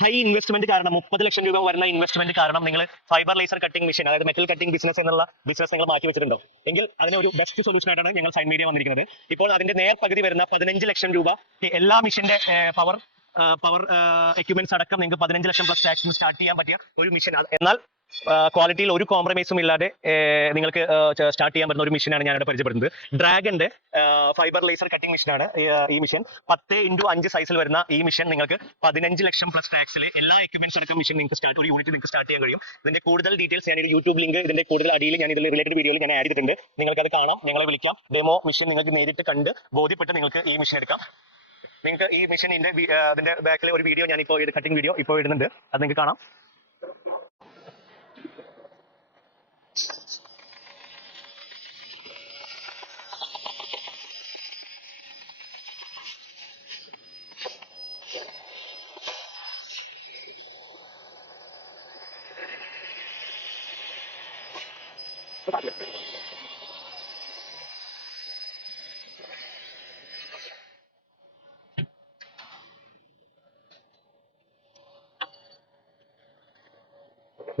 High investment കാരണം 30 ലക്ഷം രൂപ വരുന്ന ഇൻവെസ്റ്റ്മെന്റ് കാരണം നിങ്ങൾ ഫൈബർ ലേസർ കട്ടിംഗ് മെഷീൻ അതായത് മെറ്റൽ കട്ടിംഗ് ബിസിനസ് എന്നുള്ള ബിസിനസ് നിങ്ങൾ മാറ്റി വെച്ചിട്ടുണ്ടോ എങ്കിൽ അതിന് ഒരു ബെസ്റ്റ് സൊല്യൂഷൻ ആയിട്ടാണ് ഞങ്ങൾ സൈൻ മീഡിയ വന്നിരിക്കുന്നത്. ഇപ്പോൾ അതിന്റെ നേർ പകുതി വരുന്ന 15 ലക്ഷം രൂപ എല്ലാ മെഷീന്റെ പവർ എക്യുപ്മെന്റ്സ് അടക്കം നിങ്ങൾക്ക് 15 ലക്ഷം പ്ലസ് ടാക്സിന് സ്റ്റാർട്ട് ചെയ്യാൻ പറ്റിയ ഒരു മെഷീൻ. എന്നാൽ ക്വാളിറ്റിയിൽ ഒരു കോംപ്രമൈസും ഇല്ലാതെ നിങ്ങൾക്ക് സ്റ്റാർട്ട് ചെയ്യാൻ പറ്റുന്ന ഒരു മെഷീനാണ് ഞാനിവിടെ പരിചയപ്പെടുന്നത്. ഡ്രാഗന്റെ ഫൈബർ ലേസർ കട്ടിംഗ് മെഷീനാണ് ഈ മെഷീൻ. 10x5 സൈസിൽ വരുന്ന ഈ മെഷീൻ നിങ്ങൾക്ക് 15 ലക്ഷം പ്ലസ് ടാക്സിൽ എല്ലാ എക്യുപ്മെന്റ്സ് അടക്കം മെഷീൻ നിങ്ങൾക്ക് ഒരു യൂണിറ്റ് നിങ്ങൾക്ക് സ്റ്റാർട്ട് ചെയ്യാൻ കഴിയും. ഇതിന്റെ കൂടുതൽ ഡീറ്റെയിൽസ് ഞാൻ യൂട്യൂബ് ലിങ്ക് ഇതിന്റെ കൂടുതൽ അടിയിൽ ഞാൻ ഇതിൽ റിലേറ്റഡ് വീഡിയോയിൽ ഞാൻ ആഡ് ചെയ്തിട്ടുണ്ട്. നിങ്ങൾക്ക് അത് കാണാം, ഞങ്ങളെ വിളിക്കാം. ഡെമോ മെഷീൻ നിങ്ങൾക്ക് നേരിട്ട് കണ്ട് ബോധ്യപ്പെട്ട് നിങ്ങൾക്ക് ഈ മെഷീൻ എടുക്കാം. നിങ്ങൾക്ക് ഈ മെഷീനിന്റെ അതിന്റെ ബാക്കിലെ ഒരു വീഡിയോ ഞാൻ ഇപ്പോൾ കട്ടിംഗ് വീഡിയോ ഇപ്പോൾ ഇടുന്നുണ്ട്, അത് നിങ്ങൾക്ക് കാണാം.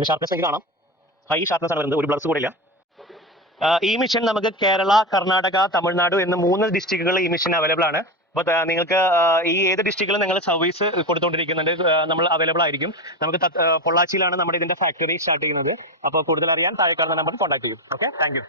ഷാർപ്നെസ് എനിക്ക് കാണാം, ഹൈ ഷാർപ്നെസ് ആണ് വരുന്നത്, ഒരു ബ്ലർസ് കൂടെ ഇല്ല. ഈ മിഷൻ നമുക്ക് കേരള, കർണാടക, തമിഴ്നാട് എന്ന 3 ഡിസ്ട്രിക്റ്റുകളിൽ ഈ മിഷൻ അവൈലബിൾ ആണ്. അപ്പോൾ നിങ്ങൾക്ക് ഈ ഏത് ഡിസ്ട്രിക്റ്റിലും നിങ്ങൾ സർവീസ് കൊടുത്തുകൊണ്ടിരിക്കുന്നുണ്ട്, നമ്മൾ അവൈലബിൾ ആയിരിക്കും. നമുക്ക് പൊള്ളാച്ചിയിലാണ് നമ്മുടെ ഇതിന്റെ ഫാക്ടറി സ്റ്റാർട്ട് ചെയ്യുന്നത്. അപ്പോൾ കൂടുതൽ അറിയാൻ താഴെ കാണുന്ന നമ്പർ കോൺടാക്ട് ചെയ്യും. Okay, thank you.